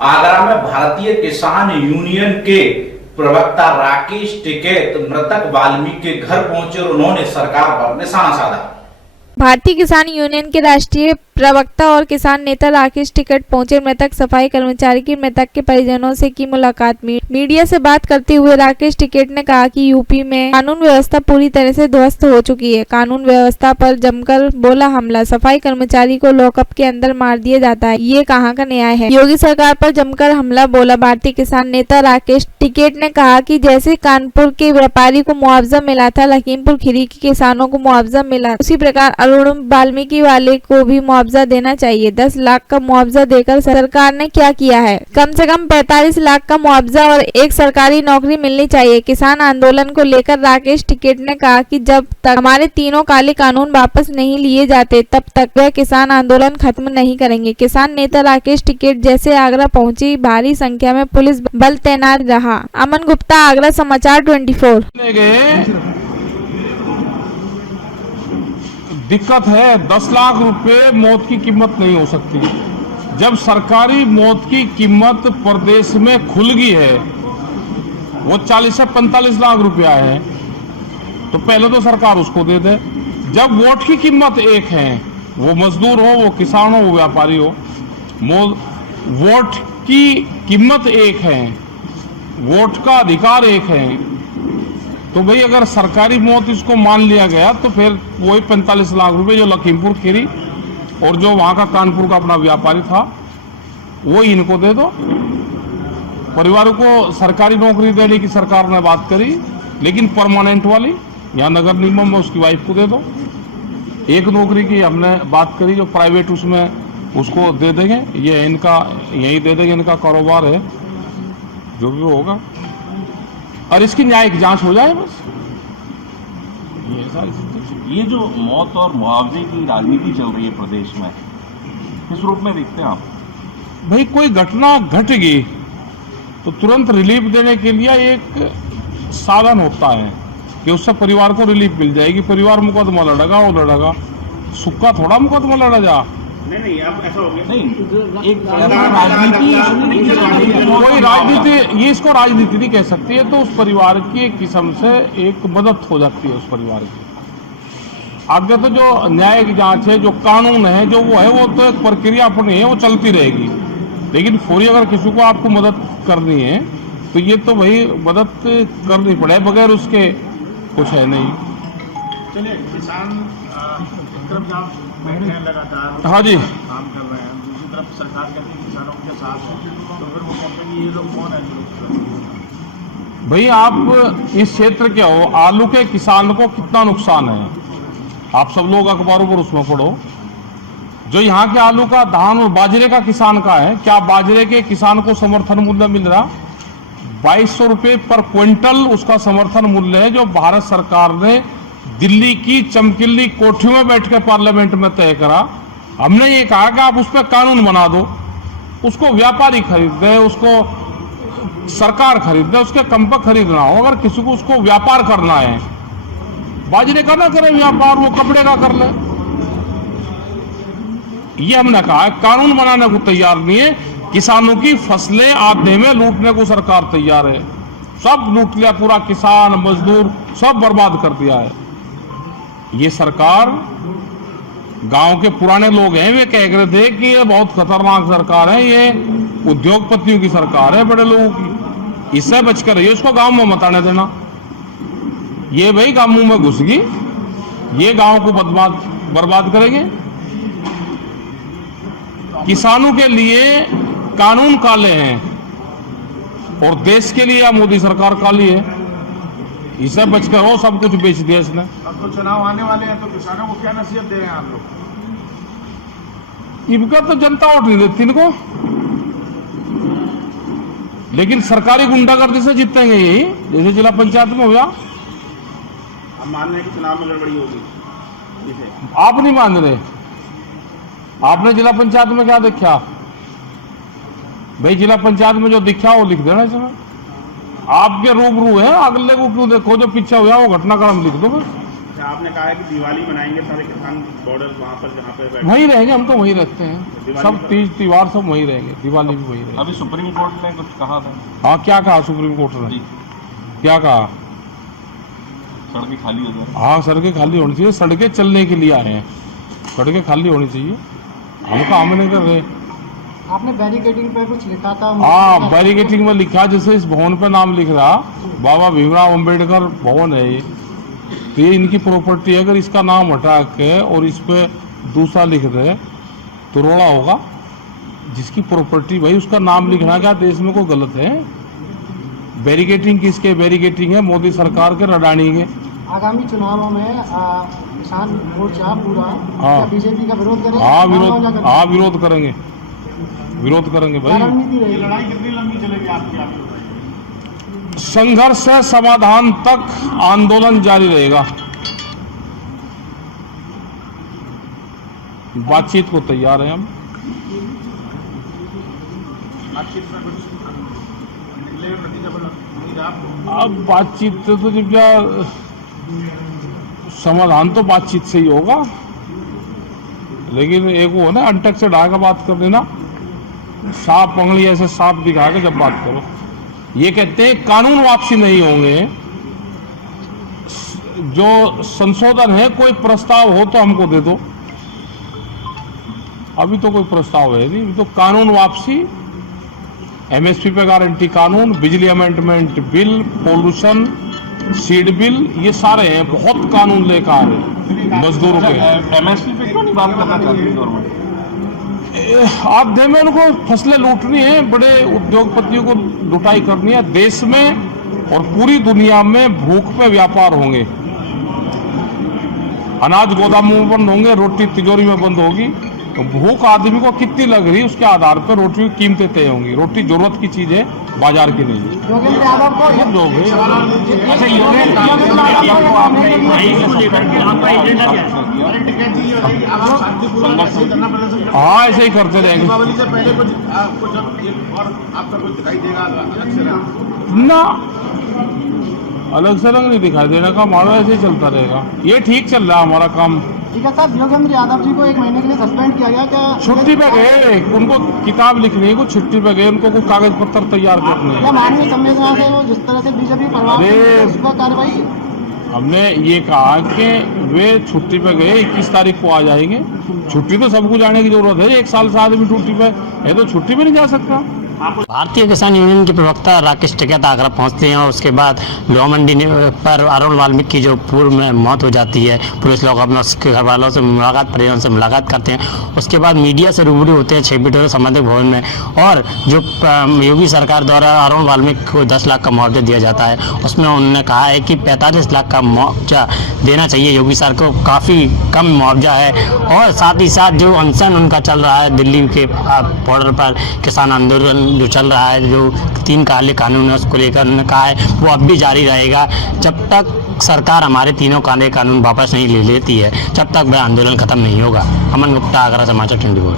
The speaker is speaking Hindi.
आगरा में भारतीय किसान यूनियन के प्रवक्ता राकेश टिकैत मृतक वाल्मीकि के घर पहुंचे और उन्होंने सरकार पर निशाना साधा। भारतीय किसान यूनियन के राष्ट्रीय प्रवक्ता और किसान नेता राकेश टिकैत पहुंचे मृतक सफाई कर्मचारी की मृतक के परिजनों से की मुलाकात। मीडिया से बात करते हुए राकेश टिकैत ने कहा कि यूपी में कानून व्यवस्था पूरी तरह से ध्वस्त हो चुकी है। कानून व्यवस्था पर जमकर बोला हमला, सफाई कर्मचारी को लॉकअप के अंदर मार दिया जाता है, ये कहाँ का न्याय है। योगी सरकार पर जमकर हमला बोला। भारतीय किसान नेता राकेश टिकैत ने कहा कि जैसे कानपुर के व्यापारी को मुआवजा मिला था, लखीमपुर खीरी के किसानों को मुआवजा मिला, उसी प्रकार अरुण वाल्मीकि वाले को भी मुआवजा देना चाहिए। 10 लाख का मुआवजा देकर सरकार ने क्या किया है? कम से कम 45 लाख का मुआवजा और एक सरकारी नौकरी मिलनी चाहिए। किसान आंदोलन को लेकर राकेश टिकैत ने कहा कि जब तक हमारे तीनों काले कानून वापस नहीं लिए जाते तब तक वह किसान आंदोलन खत्म नहीं करेंगे। किसान नेता राकेश टिकैत जैसे आगरा पहुंची, भारी संख्या में पुलिस बल तैनात रहा। अमन गुप्ता, आगरा समाचार 24। दिक्कत है, 10 लाख रुपए मौत की कीमत नहीं हो सकती। जब सरकारी मौत की कीमत प्रदेश में खुल गई है, वो 40 से 45 लाख रुपया है, तो पहले तो सरकार उसको दे दे। जब वोट की कीमत एक है, वो मजदूर हो, वो किसान हो, वो व्यापारी हो, वोट की कीमत एक है, वोट का अधिकार एक है, तो भाई अगर सरकारी मौत इसको मान लिया गया तो फिर वही 45 लाख रुपए जो लखीमपुर खीरी और जो वहां का कानपुर का अपना व्यापारी था, वो इनको दे दो। परिवार को सरकारी नौकरी देने की सरकार ने बात करी, लेकिन परमानेंट वाली यहाँ नगर निगम में उसकी वाइफ को दे दो। एक नौकरी की हमने बात करी जो प्राइवेट, उसमें उसको दे देंगे, ये इनका यही दे देंगे, इनका कारोबार है, जो भी होगा, और इसकी न्यायिक जांच हो जाए बस। ये जो मौत और मुआवजे की राजनीति चल रही है प्रदेश में, किस रूप में देखते हैं आप? भाई कोई घटना घट गई तो तुरंत रिलीफ देने के लिए एक साधन होता है कि उससे परिवार को रिलीफ मिल जाएगी। परिवार मुकदमा लड़ेगा, वो लड़ेगा, सुक्का थोड़ा मुकदमा लड़ा जा। नहीं, अब ऐसा हो गया नहीं, एक राजनीति, कोई राजनीति, ये इसको राजनीति नहीं कह सकती है। तो उस परिवार की एक किस्म से एक मदद हो जाती है उस परिवार की। आगे तो जो न्यायिक जांच है, जो कानून है, जो वो है, वो तो एक प्रक्रिया अपनी है, वो चलती रहेगी। लेकिन फौरी अगर किसी को आपको मदद करनी है तो ये तो भाई मदद करनी पड़े, बगैर उसके कुछ है नहीं। चलिए, किसान लगातार हाँ जी, काम कर रहे हैं, दूसरी तरफ सरकार कहती है किसानों के साथ है, तो फिर वो कहते हैं ये लोग कौन है? भाई आप इस क्षेत्र के हो, आलू के किसान को कितना नुकसान है, आप सब लोग अखबारों पर उसमें पढ़ो। जो यहाँ के आलू का, धान और बाजरे का किसान का है, क्या बाजरे के किसान को समर्थन मूल्य मिल रहा? 2200 रुपये पर क्विंटल उसका समर्थन मूल्य है, जो भारत सरकार ने दिल्ली की चमकीली कोठियों में बैठ के पार्लियामेंट में तय करा। हमने ये कहा कि आप उस पर कानून बना दो, उसको व्यापारी खरीद दे, उसको सरकार खरीद दे, उसके कम पर खरीदना हो। अगर किसी को उसको व्यापार करना है, बाजरे का ना करे व्यापार, वो कपड़े का कर ले। ये हमने कहा है, कानून बनाने को तैयार नहीं है। किसानों की फसलें आधे में लूटने को सरकार तैयार है, सब लूट लिया, पूरा किसान मजदूर सब बर्बाद कर दिया है। ये सरकार, गांव के पुराने लोग हैं, वे कह रहे थे कि ये बहुत खतरनाक सरकार है, ये उद्योगपतियों की सरकार है, बड़े लोगों की, इससे बचकर रहिए, उसको गांव में मत आने देना। ये भाई गांव में घुस गई, ये गांव को बर्बाद करेंगे। किसानों के लिए कानून काले हैं और देश के लिए मोदी सरकार काली है, इससे बचकर हो, सब कुछ बेच दिया इसने। अब तो चुनाव आने वाले हैं, तो किसानों को क्या नसीहत दे रहे हैं आप लोग? इनका तो जनता वोट नहीं देती इनको, लेकिन सरकारी गुंडागर्दी से जीतेंगे यही, जैसे जिला पंचायत में हो गया। हम मान रहे हैं कि चुनाव में गड़बड़ी होगी, आप नहीं मान रहे। आपने जिला पंचायत में क्या देखा? भाई जिला पंचायत में जो दिखा वो लिख देना इसमें। आपके रूबरू है, अगले को क्यों देखो? जो पीछे हुआ वो घटनाक्रम लिख दो बस। अच्छा, आपने कहा है कि दिवाली मनाएंगे सारे किसान बॉर्डर वहाँ पर जहाँ पे बैठे वहीं रहेंगे, हम तो वहीं रहते हैं, दिवाली सब पर- तीज त्योहार सब वहीं रहेंगे, दिवाली भी वहीं रहेंगे। अभी सुप्रीम कोर्ट ने कुछ कहा था हाँ, क्या कहा सुप्रीम कोर्ट ने? जी, क्या कहा? सड़कें खाली हो जाए। हाँ, सड़कें खाली होनी चाहिए, सड़कें चलने के लिए आए हैं, सड़कें खाली होनी चाहिए, हम काम नहीं कर रहे। आपने बैरिकेडिंग पे कुछ लिखा था? हाँ, बैरिकेडिंग में लिखा, जैसे इस भवन पे नाम लिख रहा, बाबा भीमराव अंबेडकर भवन है ये, तो ये इनकी प्रॉपर्टी है, अगर इसका नाम हटा के और इस पे दूसरा लिख दे तो रोड़ा होगा। जिसकी प्रॉपर्टी भाई उसका नाम लिखना क्या देश में कोई गलत है? बैरिकेडिंग किसके? बैरिकेडिंग है मोदी सरकार के, रडानी के। आगामी चुनावों में किसान मोर्चा पूरा हाँ। बीजेपी का विरोध करेगा? हाँ, विरोध विरोध करेंगे, विरोध करेंगे भाई। रणनीति ये रहेगी? लड़ाई कितनी लंबी चलेगी आपकी? संघर्ष से समाधान तक आंदोलन जारी रहेगा। बातचीत को तैयार हैं हम। बातचीत में कुछ निकलेगा नतीजा बना उम्मीद है आपको? अब बातचीत से तो जब क्या समाधान तो बातचीत से ही होगा, लेकिन एक वो है ना, अंटक से ढाका बात कर लेना, साफ उंगली ऐसे साफ दिखा के जब बात करो। ये कहते हैं कानून वापसी नहीं होंगे, जो संशोधन है कोई प्रस्ताव हो तो हमको दे दो। अभी तो कोई प्रस्ताव है नहीं, अभी तो कानून वापसी, एमएसपी पे गारंटी कानून, बिजली amendment bill, pollution seed bill, ये सारे हैं, बहुत कानून लेकर आ रहे मजदूरों के। एमएसपी पे क्यों नहीं बात करना चाहती है गवर्नमेंट? आप दे में उनको फसलें लूटनी है, बड़े उद्योगपतियों को लुटाई करनी है। देश में और पूरी दुनिया में भूख पे व्यापार होंगे, अनाज गोदामों में बंद होंगे, रोटी तिजोरी में बंद होगी। तो भूख आदमी को कितनी लग रही है उसके आधार पर रोटी की कीमतें तय होंगी। रोटी जरूरत की चीज है, बाजार की नहीं। योगेंद्र यादव को सब लोग हैं। अच्छा, योगेंद्र यादव को आपने हाँ, ऐसे ही करते रहेंगे दीपावली से पहले कुछ एक और आपका कुछ दिखाई देगा अलग से ना, अलग से रंग नहीं दिखाई देने का, हमारा ऐसे ही चलता रहेगा। ये ठीक चल रहा है हमारा काम। ठीक है साहब, योगेंद्र यादव जी को 1 महीने के लिए सस्पेंड किया गया, क्या छुट्टी पे गए, उनको किताब लिखनी है, कुछ छुट्टी पे गए, उनको कुछ कागज पत्तर तैयार करने क्या हैं। मानवीय संवेदना से वो जिस तरह से बीजेपी प्रभाव अरे! उस पर कार्रवाई? हमने ये कहा कि वे छुट्टी पे गए, 21 तारीख को आ जाएंगे। छुट्टी तो सबको जाने की जरूरत है, 1 साल से आदमी छुट्टी पे है तो छुट्टी पे नहीं जा सकता। भारतीय किसान यूनियन के प्रवक्ता राकेश टिकैत आगरा पहुंचते हैं और उसके बाद लोहा मंडी पर अरुण वाल्मीकि की जो पूर्व में मौत हो जाती है, पुलिस लोग अपने उसके घर वालों से मुलाकात, परिजन से मुलाकात करते हैं। उसके बाद मीडिया से रूबरू होते हैं 6 बिटोरे सामाजिक भवन में, और जो योगी सरकार द्वारा अरुण वाल्मीकि को 10 लाख का मुआवजा दिया जाता है, उसमें उन्होंने कहा है कि 45 लाख का मुआवजा देना चाहिए योगी सरकार को, काफ़ी कम मुआवजा है। और साथ ही साथ जो अनशन उनका चल रहा है दिल्ली के बॉर्डर पर, किसान आंदोलन जो चल रहा है, जो 3 काले कानून है उसको लेकर उन्होंने कहा है वो अब भी जारी रहेगा जब तक सरकार हमारे 3 काले कानून वापस नहीं ले लेती है, जब तक वह आंदोलन खत्म नहीं होगा। अमन गुप्ता, आगरा समाचार 24।